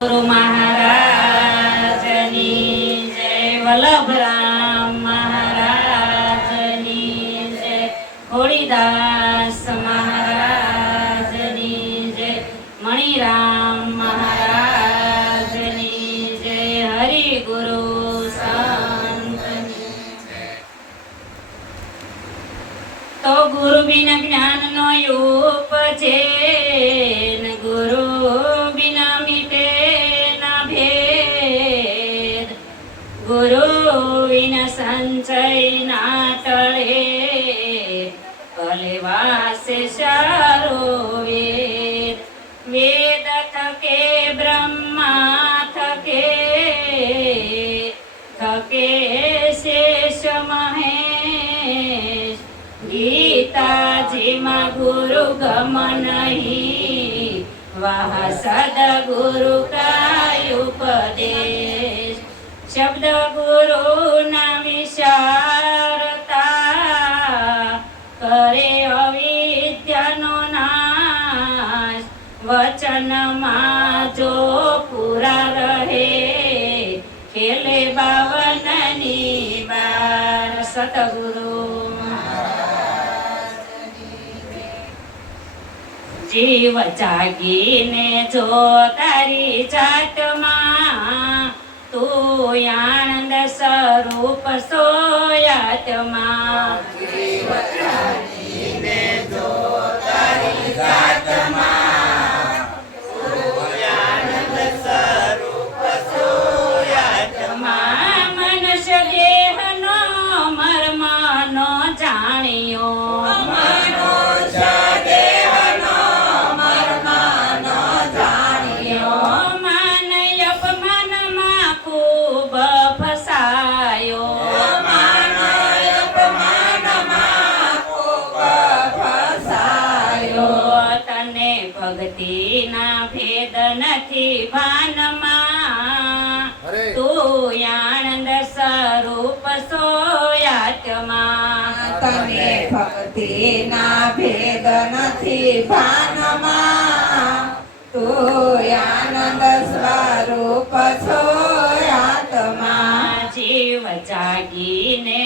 ગુરુ મહારાજની જય વલ્લભરામ મહારાજની જય. હોળીદાસ મહારાજની જય. મણિરામ મહારાજની જય. હરિ ગુરુ સંતની તો ગુરુ બિન જ્ઞાન નો યુપ છે. ગમ નહીં વાહ સદગુરુ કાય ઉપદેશ શબ્દ ગુરુ ના વિશારતા કરે અવિદ્યાનો નાશ વચનમાં જો પૂરા રહે ખેલે બાવનની બાર સતગુરુ જીવ જાગીને જો તારી જાતમાં તું આનંદ સ્વરૂપ સોયાતમાં નથી ભાનમાં અરે. તું આનંદ સ્વરૂપ સોયાત્મા. તને ભક્તિના ભેદ નથી ભાનમાં. તું આનંદ સ્વરૂપ છો આત્મા જીવ જાગીને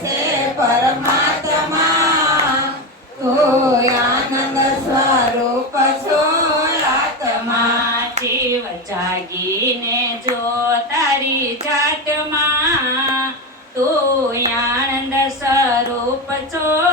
છે પરમાત્મા છો જાગીને જો તારી જાતમાં તું આનંદ સ્વરૂપ તારી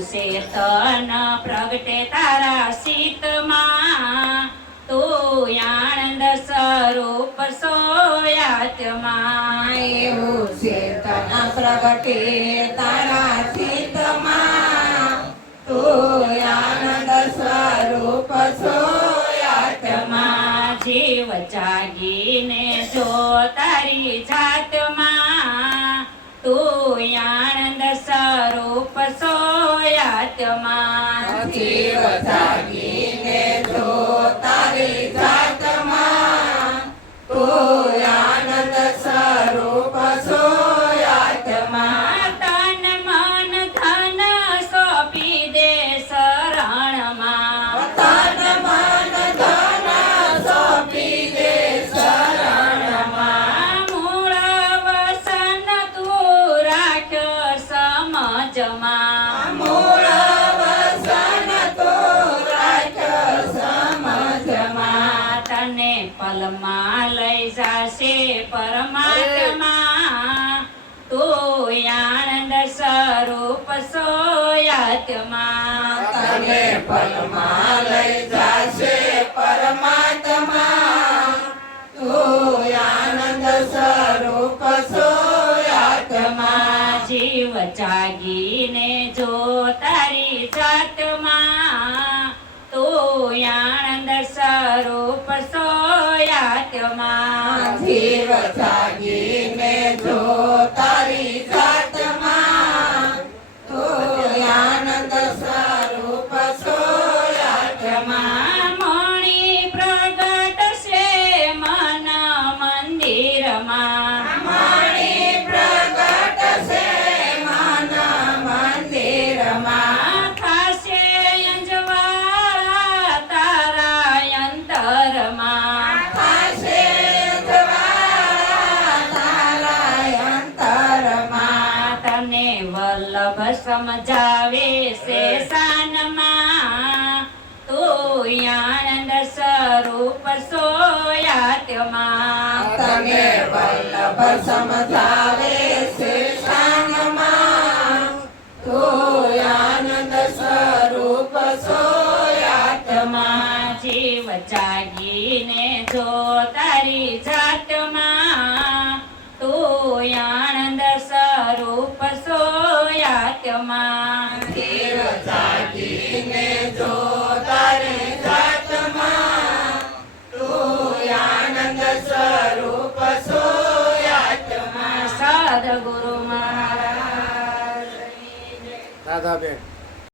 વસનમાં તન પ્રગટે તારા શીતમાં. તું આનંદ સ્વરૂપ સોયાત્મા એવું તન પ્રગટે તારા શીતમાં. તું આનંદ સ્વરૂપ છો જીવ જાગીને જો તારી જાતમાં. તું આનંદ સ્વરૂપ જાતમાં દે શરણમાં. તન મન ધન દે શરણમાં. મૂળ વસન તું સમજમાં. પલમાં લઈ જાશે પરમાત્મા. તું આનંદ સ્વરૂપ સોયાત્મા જીવ જાગીને જો તારી જાતમાં તું આનંદ સ્વરૂપ સોયાત્મા જીવ જાગીને અંતરમાં તને વલ્લભ સમજાવે છે સાનમાં તું આનંદ સ્વરૂપ સોયાત્યમાં તને વલ્લભ સમજાવે છે સાનમાં તું આનંદ સ્વરૂપ સોયાત્મા જીવ જાગીને જો તારી જાતમાં તું આનંદ સ્વરૂપ સોયાતમાં જીવ જાગીને જો તારી જાતમાં તું આનંદ સ્વરૂપ સોયાત્મા સદગુરુ મહારાજ. રાધાબેન